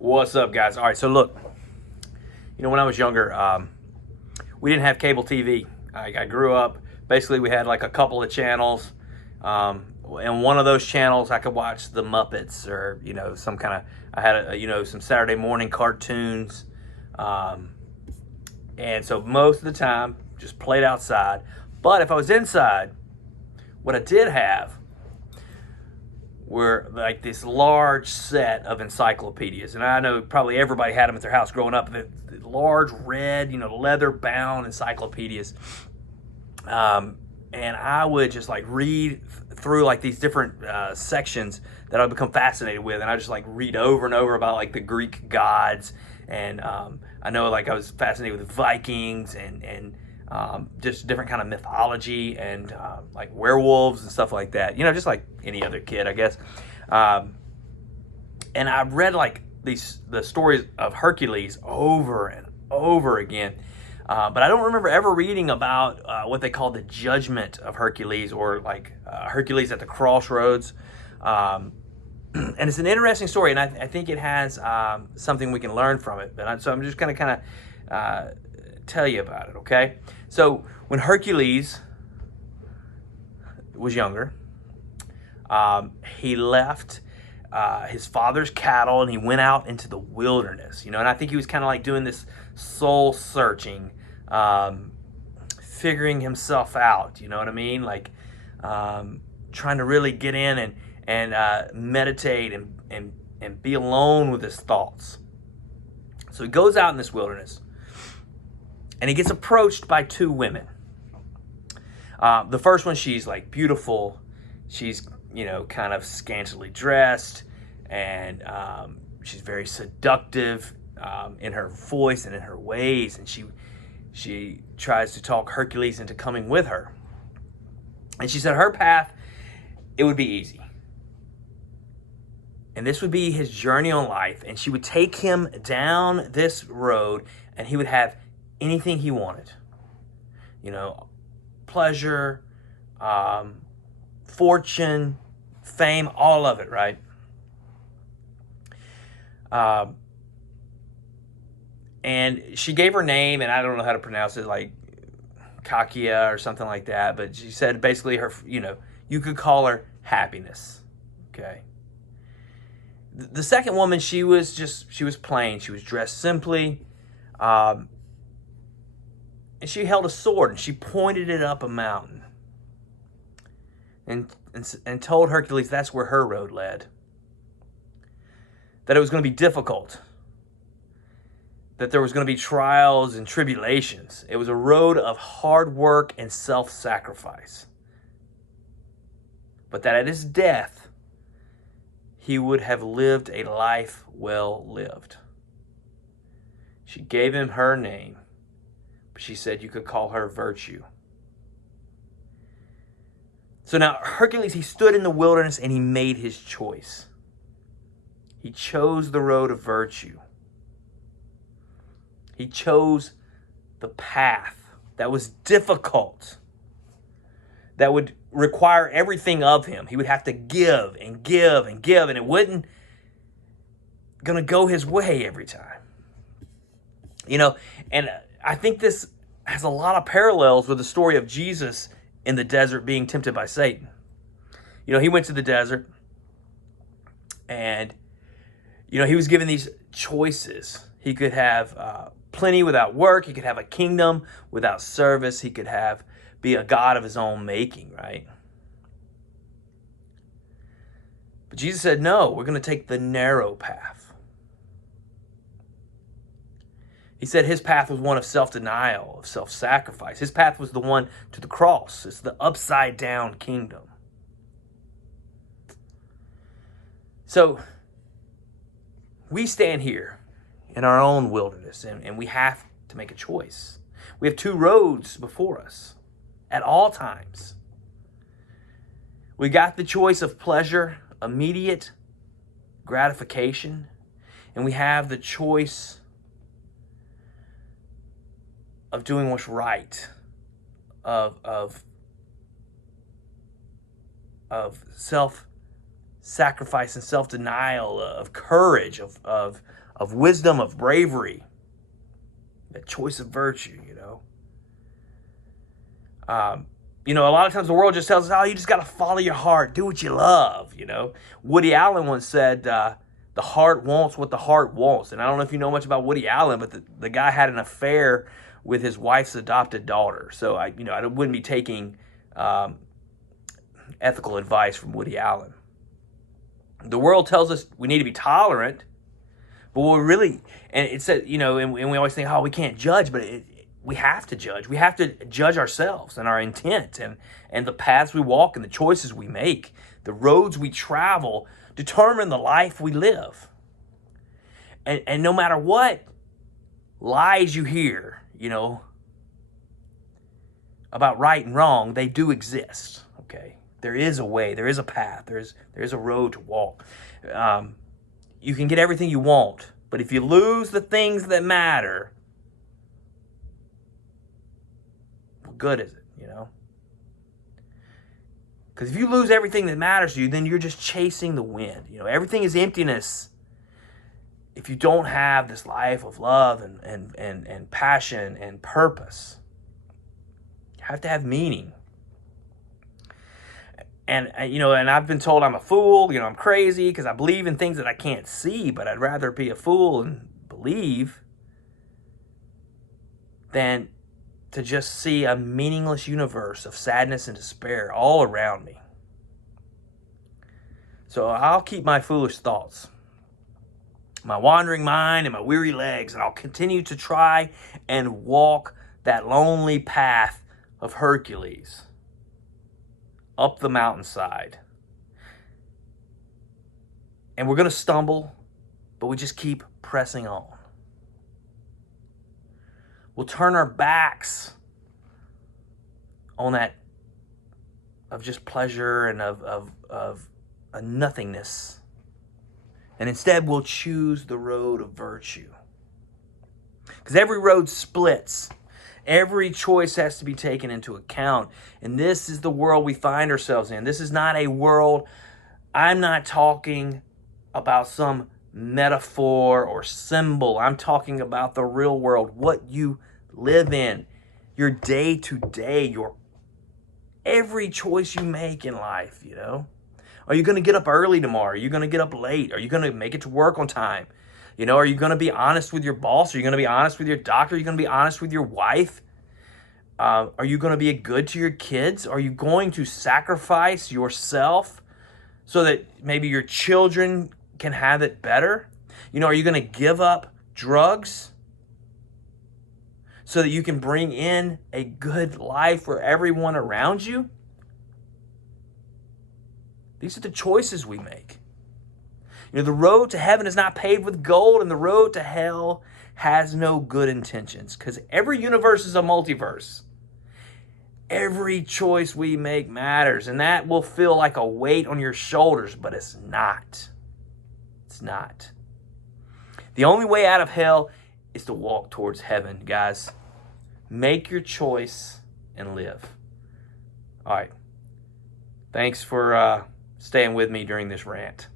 What's up, guys? All right, so look, when I was younger, we didn't have cable TV. I grew up, basically, we had like a couple of channels. And one of those channels, I could watch the Muppets or, some kind of, I had, some Saturday morning cartoons. And so most of the time, just played outside. But if I was inside, what I did have were like this large set of encyclopedias, and I know probably everybody had them at their house growing up. The large red, leather-bound encyclopedias, and I would just like read through like these different sections that I would become fascinated with, and I just like read over and over about like the Greek gods, and I know like I was fascinated with Vikings and just different kind of mythology and like werewolves and stuff like that. Just like any other kid, I guess. And I read like the stories of Hercules over and over again. But I don't remember ever reading about what they call the judgment of Hercules, or like Hercules at the Crossroads. And it's an interesting story, and I think it has something we can learn from it. So I'm just going to kind of tell you about it, okay? So when Hercules was younger, he left his father's cattle and he went out into the wilderness, and I think he was kind of like doing this soul searching, figuring himself out, you know what I mean? Like trying to really get in and meditate and be alone with his thoughts. So he goes out in this wilderness and he gets approached by two women. The first one, she's like beautiful. She's, kind of scantily dressed, and she's very seductive in her voice and in her ways. And she tries to talk Hercules into coming with her. And she said her path, it would be easy. And this would be his journey on life. And she would take him down this road, and he would have anything he wanted. Pleasure, fortune, fame, all of it, right? And she gave her name, and I don't know how to pronounce it, like Kakia or something like that. But she said basically her, you could call her happiness, okay? The second woman, she was plain. She was dressed simply. And she held a sword, and she pointed it up a mountain, and told Hercules that's where her road led. That it was going to be difficult. That there was going to be trials and tribulations. It was a road of hard work and self-sacrifice. But that at his death, he would have lived a life well lived. She gave him her name. She said you could call her virtue. So now Hercules, he stood in the wilderness and he made his choice. He chose the road of virtue. He chose the path that was difficult, that would require everything of him. He would have to give and give and give, and it wasn't going to go his way every time. And I think this has a lot of parallels with the story of Jesus in the desert being tempted by Satan. He went to the desert, and, he was given these choices. He could have plenty without work. He could have a kingdom without service. He could be a god of his own making, right? But Jesus said, no, we're going to take the narrow path. He said his path was one of self-denial, of self-sacrifice. His path was the one to the cross. It's the upside-down kingdom. So we stand here in our own wilderness, and we have to make a choice. We have two roads before us at all times. We got the choice of pleasure, immediate gratification, and we have the choice of doing what's right, of self-sacrifice and self-denial, of courage, of of wisdom, of bravery, that choice of virtue, you know. A lot of times the world just tells us, oh, you just got to follow your heart, do what you love, you know. Woody Allen once said, the heart wants what the heart wants. And I don't know if you know much about Woody Allen, but the guy had an affair with his wife's adopted daughter. So I wouldn't be taking ethical advice from Woody Allen. The world tells us we need to be tolerant, but we really, and it said, and we always think, oh, we can't judge, but we have to judge. We have to judge ourselves and our intent and the paths we walk and the choices we make. The roads we travel determine the life we live. And no matter what lies you hear, about right and wrong, they do exist, okay? There is a way, there is a path, there is a road to walk. You can get everything you want, but if you lose the things that matter, what good is it, Because if you lose everything that matters to you, then you're just chasing the wind. Everything is emptiness if you don't have this life of love and passion and purpose. You have to have meaning. And I've been told I'm a fool, I'm crazy because I believe in things that I can't see, but I'd rather be a fool and believe than to just see a meaningless universe of sadness and despair all around me. So I'll keep my foolish thoughts, my wandering mind and my weary legs, and I'll continue to try and walk that lonely path of Hercules up the mountainside. And we're going to stumble, but we just keep pressing on. We'll turn our backs on that of just pleasure and of a nothingness. And instead we'll choose the road of virtue. Because every road splits. Every choice has to be taken into account. And this is the world we find ourselves in. This is not a world, I'm not talking about some metaphor or symbol. I'm talking about the real world, what you live in, your day to day, every choice you make in life, Are you going to get up early tomorrow? Are you going to get up late? Are you going to make it to work on time? Are you going to be honest with your boss? Are you going to be honest with your doctor? Are you going to be honest with your wife? Are you going to be good to your kids? Are you going to sacrifice yourself so that maybe your children can have it better? Are you going to give up drugs so that you can bring in a good life for everyone around you? These are the choices we make. The road to heaven is not paved with gold, and the road to hell has no good intentions, because every universe is a multiverse. Every choice we make matters, and that will feel like a weight on your shoulders, but it's not. It's not. The only way out of hell is to walk towards heaven, guys. Make your choice and live. All right. Thanks for staying with me during this rant.